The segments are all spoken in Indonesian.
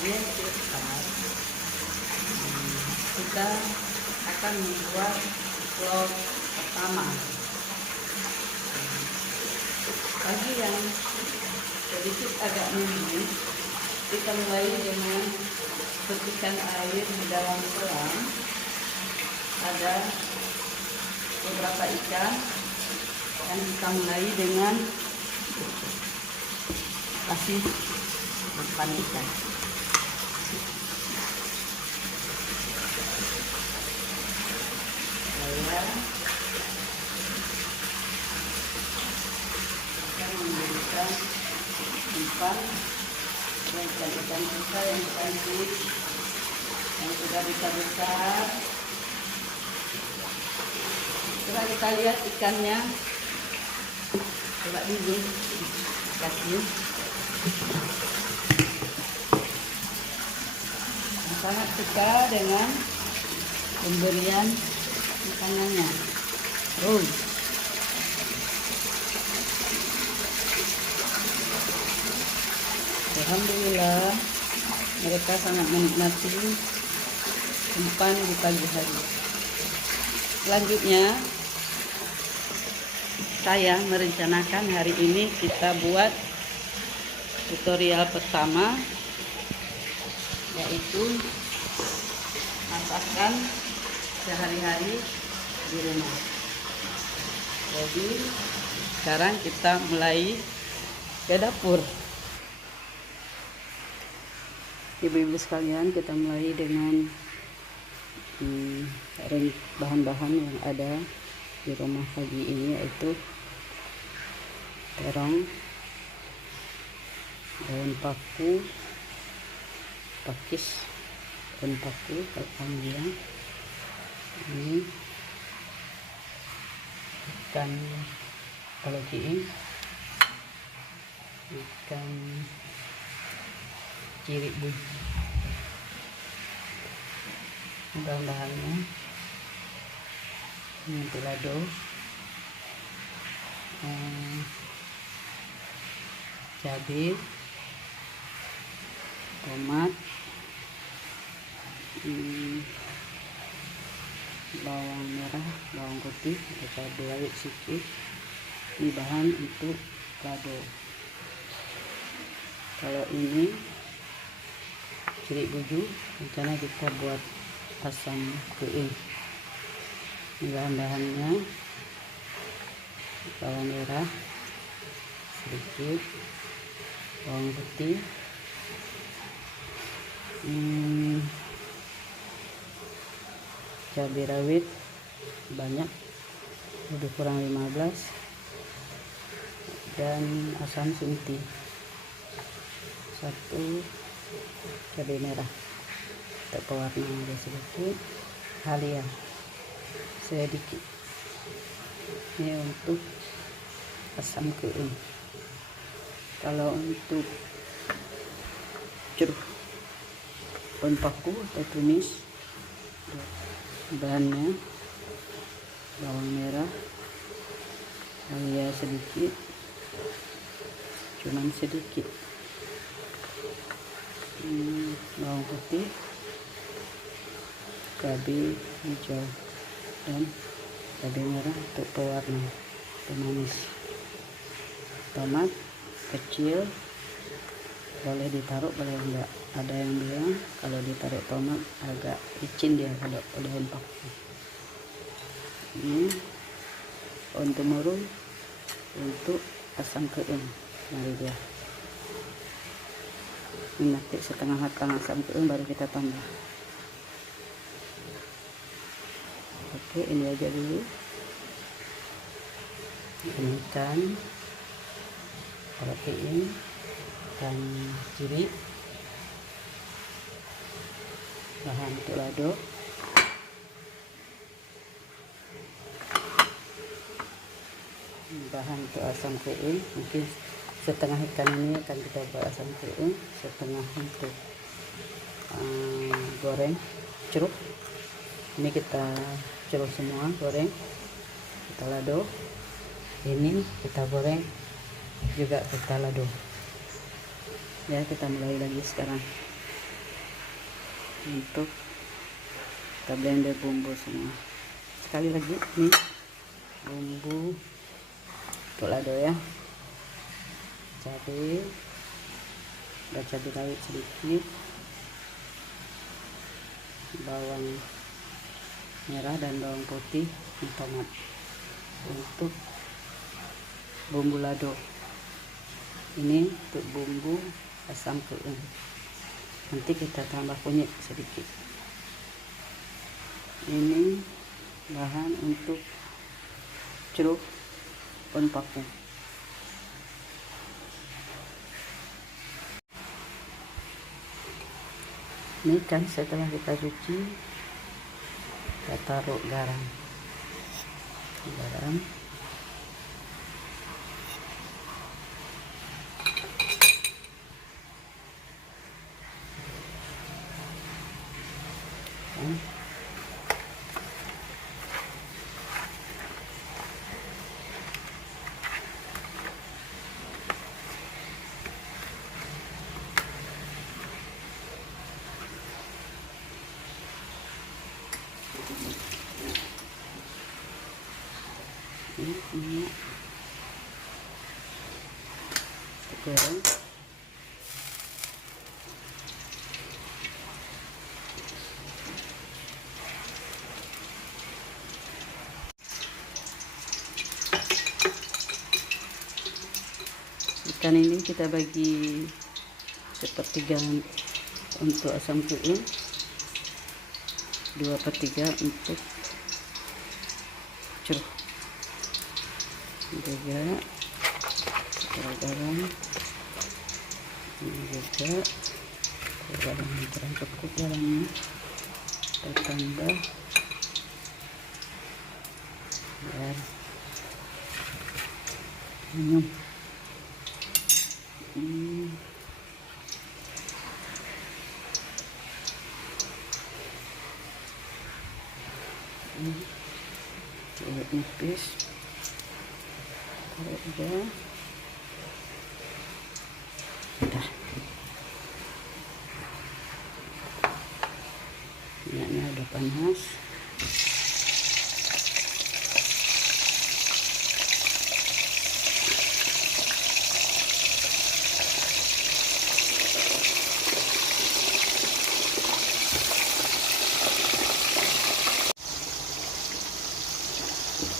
Ini yang pertama, kita akan membuat vlog pertama. Bagi yang sedikit agak minum, kita mulai dengan petikkan air di dalam selang. Ada beberapa ikan dan kita mulai dengan kasih makan ikan. Saya akan memberikan umpan ikan-ikan kita yang cantik, yang sudah besar-besar. Coba kita lihat ikannya, coba dulu kasih. Sangat suka dengan pemberian makanannya. Alhamdulillah, mereka sangat menikmati umpan di pagi hari. Selanjutnya, saya merencanakan hari ini kita buat tutorial pertama, yaitu masakan sehari-hari di rumah. Jadi sekarang kita mulai ke dapur. Ibu-ibu sekalian, kita mulai dengan bahan-bahan yang ada di rumah pagi ini, yaitu terong, daun paku, pakis, daun paku panjang, ini ikan kalkiing, ikan cirik buju. Bahan-bahannya ini balado, cabai, tomat, bawang merah, bawang putih, cabai rawit sedikit. Ini bahan untuk balado. Kalau ini cirik buju, rencana kita buat asam keeng. Ini bahan-bahannya: bawang merah sedikit, bawang putih, cabai rawit banyak, lebih kurang 15, dan asam sunti 1, cabai merah untuk pewarna ada sedikit, halia sedikit. Ini untuk asam keeng. Kalau untuk jeruk daun paku atau tumis, bahannya bawang merah, halia sedikit, cuman sedikit, bawang putih, cabai hijau, dan cabai merah untuk pewarna pemanis. Tomat kecil, boleh ditaruh boleh enggak. Ada yang bilang kalau ditaruh tomat agak licin dia kalau daun paku. Ini daun temurun untuk asam keeng. Mari dia. Ini nanti setengah matang asam keeng baru kita tambah. Oke, ini aja dulu. Ini ikan kalkiing dan cirik, bahan untuk lado, bahan untuk asam keeng. Mungkin setengah ikan ini akan kita buat asam keeng, setengah untuk goreng jeruk. Ini kita jeruk semua goreng, kita lado. Ini kita goreng juga kita lado. Ya, kita mulai lagi sekarang. untuk kita blender bumbu semua. Sekali lagi nih bumbu untuk lado ya, cabai, ada cabai rawit sedikit, bawang merah dan bawang putih, dan tomat. Untuk bumbu lado ini untuk bumbu asam keung, nanti kita tambah kunyit sedikit. Ini bahan untuk celup pun paku. Ini kan setelah kita cuci, kita taruh garam. Ini minyak goreng. Ikan ini kita bagi sepertiga untuk asam keung, 2/3 untuk celup. Juga garam, ini juga garam yang kurang cukup garamnya, kita tambah biar minum. Cukup nipis, kalau udah minyaknya udah panas.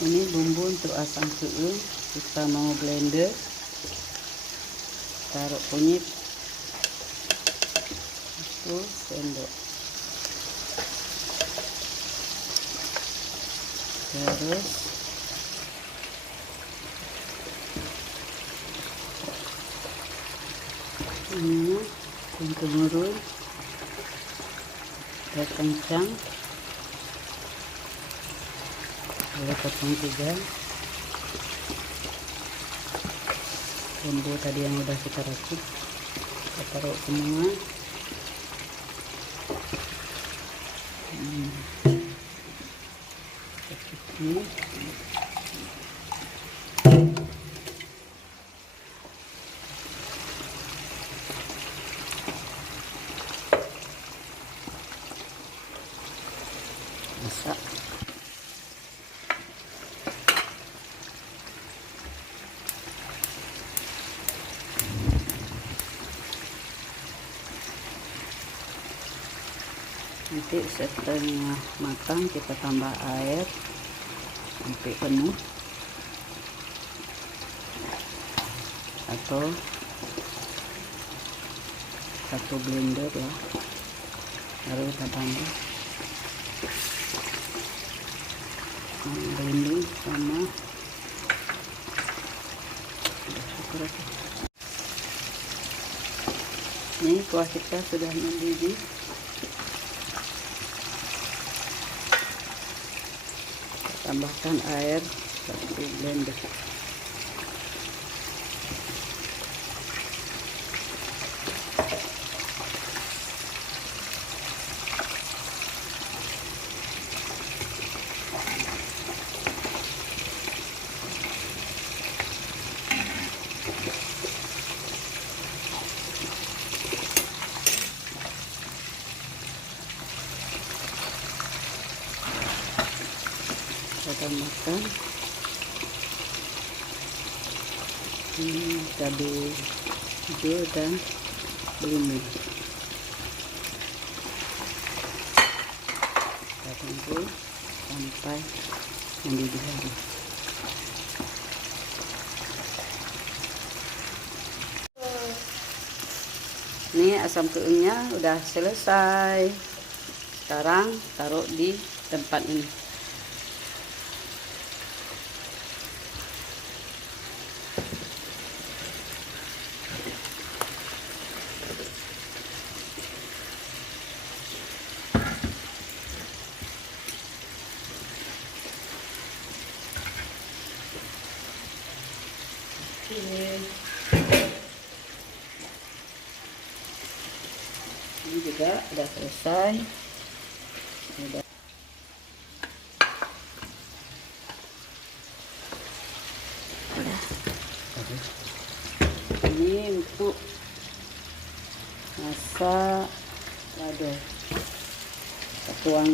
Ini bumbu untuk asam keung, kita mau blender, taruh kunyit 1 sendok, terus minyak dan kemurun, dan kencang, boleh potong 3. Bumbu tadi yang udah kita racik kita taruh semua. Ini masak. Nanti setengah matang kita tambah air sampai penuh, atau 1 blender ya, baru kita tambah blending sama ini. Kuah kita sudah mendidih, tambahkan air 1 blender. tambahkan cabai hijau dan belimbing. Kita tunggu sampai mendidih lagi. Ini asam keungnya udah selesai. Sekarang taruh di tempat ini. Ini juga udah selesai. Ini untuk masak lado. Kita tuang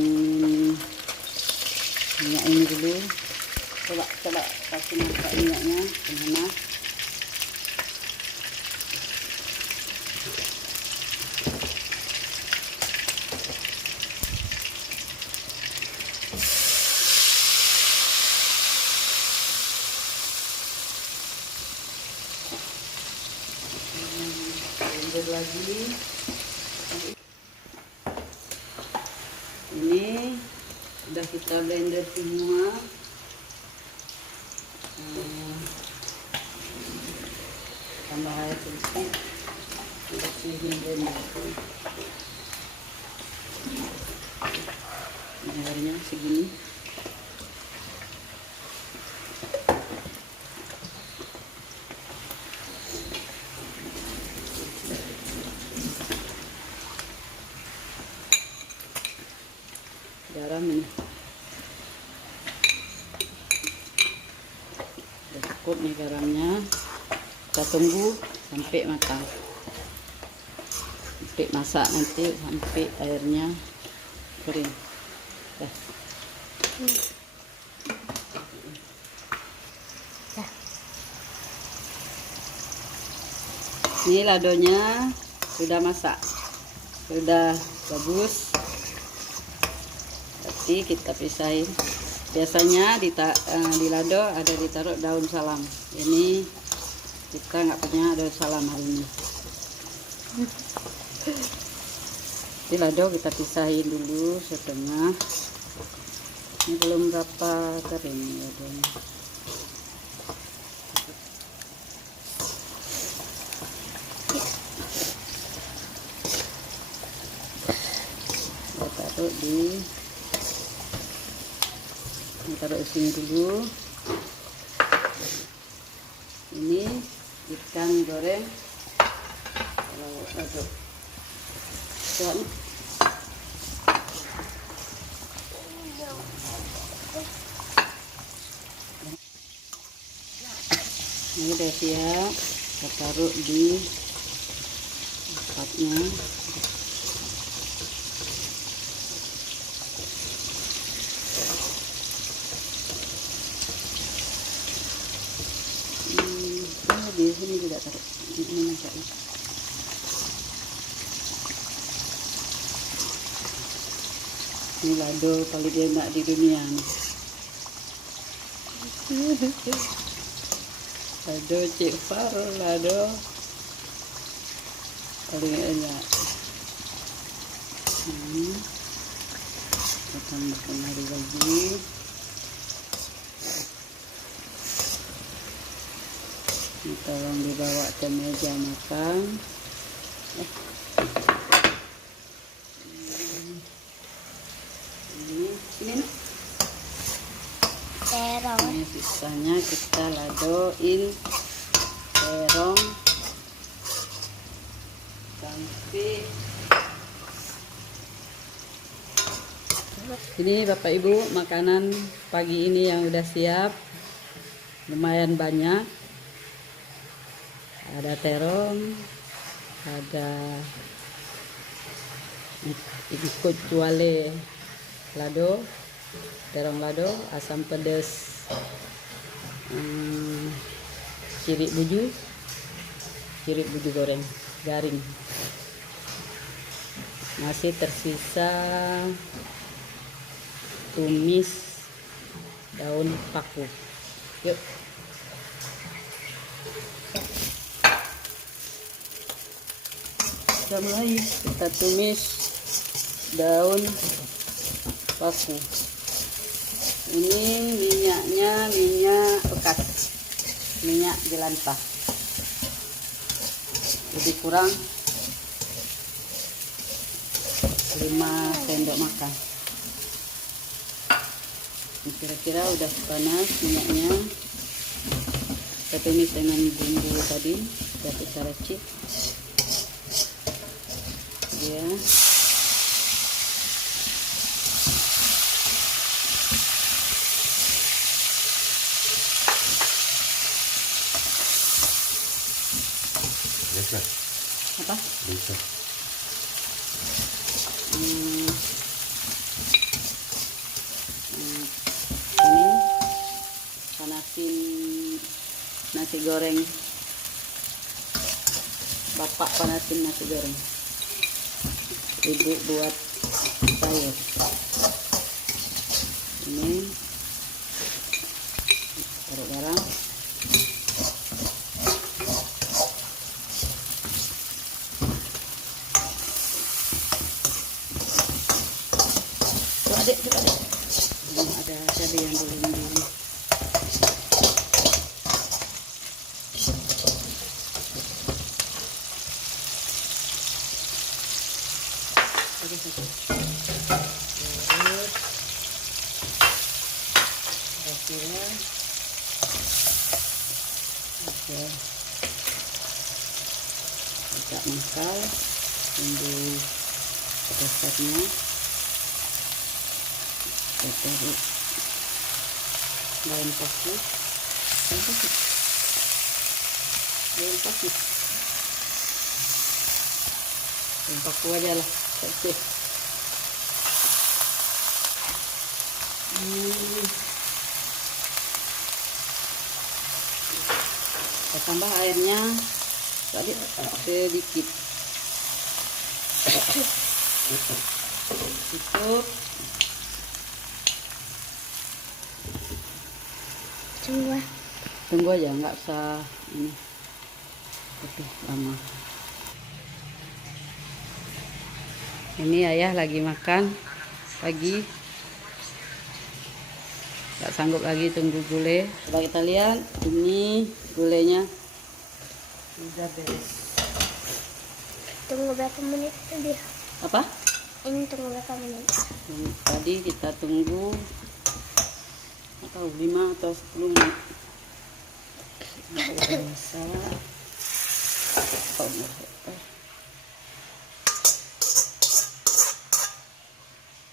minyak ini dulu. Coba kasih masak minyaknya panas. Blender lagi. Ini sudah kita blender semua. Tambah air sedikit, bersihin blender. Ini airnya segini. Garam ini udah cukup nih garamnya. Kita tunggu sampai matang, sampai masak nanti sampai airnya kering. Dah. Ini ladonya sudah masak, sudah bagus. Tapi kita pisahin. Biasanya di lado ada ditaruh daun salam. Ini kita nggak punya daun salam hari ini. Di lado kita pisahin dulu setengah. Ini belum berapa kering ladonya. Kita taruh taruh di sini dulu. Ini ikan goreng lado. Ini udah siap, kita taruh di tempatnya. Di sini juga taruh ini masaknya. Ini lado paling enak di dunia nih. Lado Cik Faro, lado paling enak. Kita tambahkan lagi. Tolong dibawa ke meja makan. Ini terong. Ini sisanya kita ladoin terong sampai. Ini Bapak Ibu makanan pagi ini yang udah siap, lumayan banyak. Ada terong, ada ikut cuale lado, terong lado, asam pedas, ciri buju goreng garing. Masih tersisa tumis daun paku. Yuk. Kita mulai, kita tumis daun paku. Ini minyaknya minyak bekas, minyak jelantah, lebih kurang 5 sendok makan. Kira-kira udah panas minyaknya. Kita tumis dengan bumbu tadi, kita racik ya. Apa? Bisa. Ini panasin nasi goreng. Bapak panasin nasi goreng. Ibu buat sayur. Ini taruh garam. Adik. Ini ada cabai yang belum di. Oke. Agak mengkal bumbu dasarnya. Kita taruh daun paku. Daun paku aja lah. Oke. Kita tambah airnya tadi sedikit. Cukup. Tunggu aja, nggak usah ini. Oke, lama. Ini ayah lagi makan pagi. Nggak sanggup lagi tunggu gulai. Coba kita lihat, ini gulainya udah beres. Tunggu berapa menit tadi? Apa? Ini tunggu berapa menit? Tadi kita tunggu atau 5 atau 10 menit. Udah masak.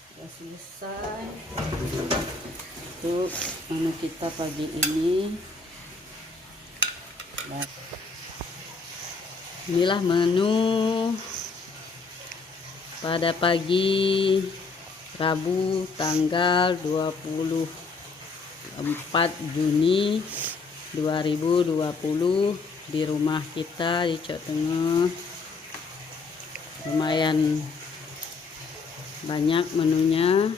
Sudah selesai. Untuk menu kita pagi ini. Nah, inilah menu pada pagi Rabu tanggal 24 Juni 2020 di rumah kita di Cok Tengah. Lumayan banyak menunya,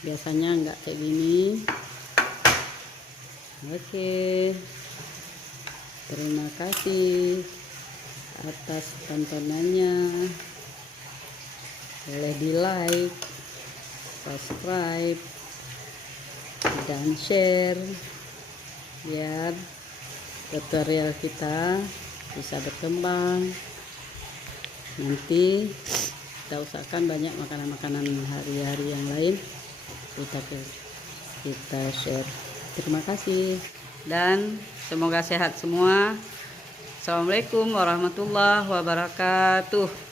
biasanya enggak kayak gini. Oke, terima kasih atas tontonannya. Boleh di like, subscribe, dan share biar tutorial kita bisa berkembang. Nanti kita usahakan banyak makanan-makanan hari-hari yang lain kita share. Terima kasih dan semoga sehat semua. Assalamualaikum warahmatullahi wabarakatuh.